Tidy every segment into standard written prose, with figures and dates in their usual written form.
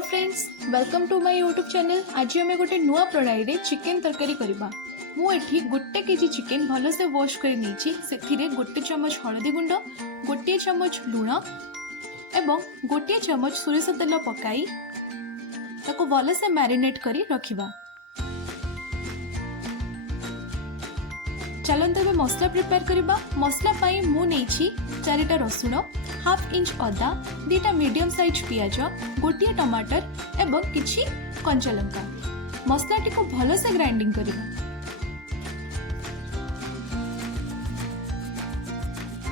Hello friends, welcome to my YouTube channel. आज आम गोटे नुआ प्रणाली रे चिकेन तरकारी करबा। मु एठी गोटे केजी चिकेन भल से वॉश कर नीची। सेथिरे गोटे चम्मच हळदी गुंड, गोटे चम्मच लूण एवं गोटे चम्मच सोरिष तेल पकाई ताको भल से मैरिनेट करी रखिबा। चलंतु एबे मसला प्रिपेयर करबा। मसला पाई मु नेछि 4टा रसुण, हाफ इंच अदा, 2टा मीडियम साइज पियाज, गोटे टमाटर एवं किछि कंचा लंका। मसलाटी को भल से ग्राइंडिंग करबा।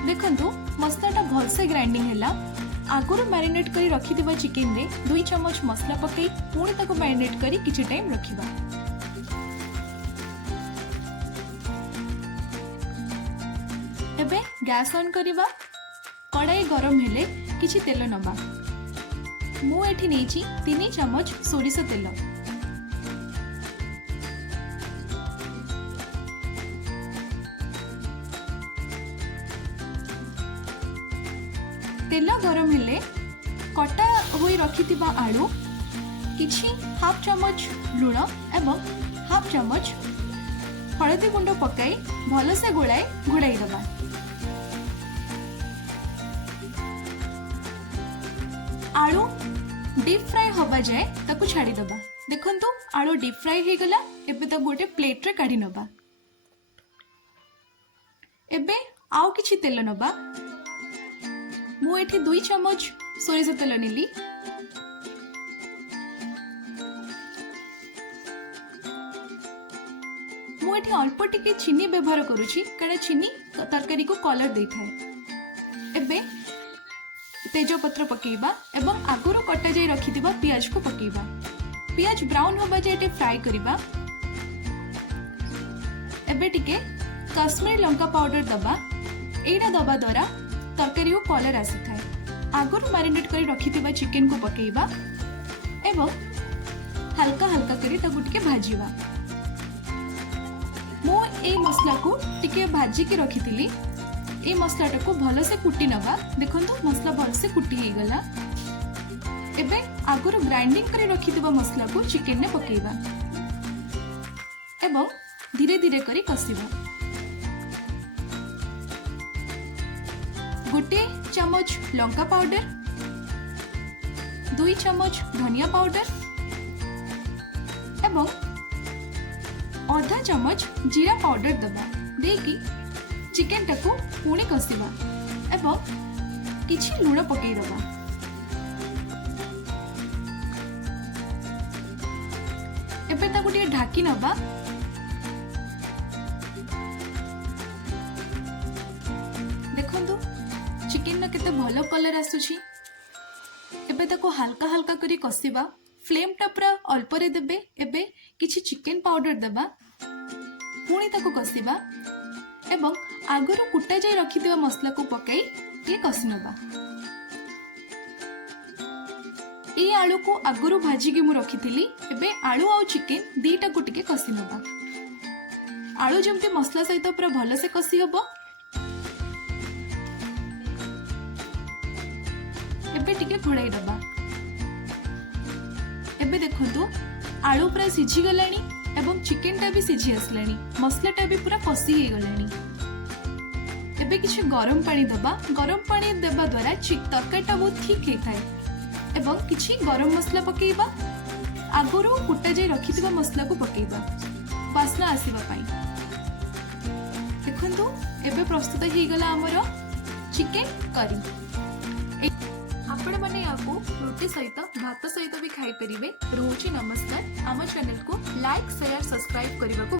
देखंतु मसलाटा भल से ग्राइंडिंग हैला। आगुरु मैरिनेट करी रखिथिबा चिकेन रे 2 चम्मच मसला पकई पुणी ताको मैरिनेट करी किछि टाइम रखिबा। एबे गैस ऑन करिबा। कड़ाई गरम हेले किछि तेल नबा। मु एठी नेछि 3 चम्मच सोरिष तेल। तेल गरम हेले कटा होई रखिथिबा आलू, किछि हाफ चम्मच लूण एवं हाफ चम्मच हळदी गुंड पकाई भल से गोळाई घोड़ाई दबा। आलू डीप फ्राई होबा जाए ताकू छाड़ी दबा। देखंतु आलू डीप फ्राई हे गला। एबे ता गोटे प्लेट रे काढी नबा। एबे आउ किछि तेल नबा। मु एठी 2 चम्मच सोरिष तेल निली। मु एठी अल्प टिके चीनी व्यवहार करूछि कारण चीनी तरकारी को कलर दे थाए। एबे तेजपत्र पकेइबा एवं आगुरु कटा जाई रखिथिबा पियाज को पकेइबा। पियाज ब्राउन होबा जाय फ्राई करिबा। एबे टिके कश्मीरी लंका पाउडर दबा। एडा दबा द्वारा तरकारी को कलर आसी थाए। आगुरु मैरिनेट करी रखिथिबा चिकेन को पकेइबा एवं हल्का हल्का करी ताकू टिके भाजीबा। मु ए मसला को टिके भाजी के रखिथिली। ए मसलाटा को भल से कुटी नबा। देखंतु मसला भल से कुटी हे गला। एबे आगुरु ग्राइंडिंग करी रखिथिबा मसला को चिकेन ने पकेइबा एवं धीरे धीरे करी कसिबा। गोटे चम्मच लंका पाउडर, 2 चम्मच धनिया पाउडर एवं आधा चम्मच जीरा पाउडर दबा। देकी चिकेन टाकू पुणी कसिबा एवं किछि लूण पकेइ दबा। एबे ताकू टिके ढाकी नबा। देखंतु चिकेन न केते भलो कलर आसुछि। एबे ताकू हल्का हल्का करी कसिबा। फ्लेम टा पूरा अल्प रे देबे। एबे किछि चिकेन पाउडर दबा। पुणी ताकू कसिबा एवं आगुरु कुटा जाई रखिथिबा मसला को पकाई टे कसी नबा। ए आलू को आगुरु भाजी के मु रखिथिली। एबे आलू आउ चिकेन दीटा को टिके कसी नबा। आलू जेमते मसला सहित पूरा भल से कसी हबो। एबे टिके घोड़ाई दबा। एबे देखंतु आलू पूरा सिझी गलानी एवं चिकेन टा भी सिझी आसलानी। मसला टा भी पूरा कसी हे गलानी। एबे किछि गरम पानी दबा। गरम पानी देबा द्वारा तरकारी टा बहुत ठीक हे थाए एवं किछि गरम मसला पकेइबा। आगुरु कुटा जाई रखिथिबा मसला को पकेइबा वासना आसीबा पाई। देखंतु एबे प्रस्तुत हे गला हमर चिकेन करी। आपण माने याको रोटी सहित भात सहित भी खाई परिबे। रोची नमस्कार। आम चैनल को लाइक शेयर सब्सक्राइब करबा को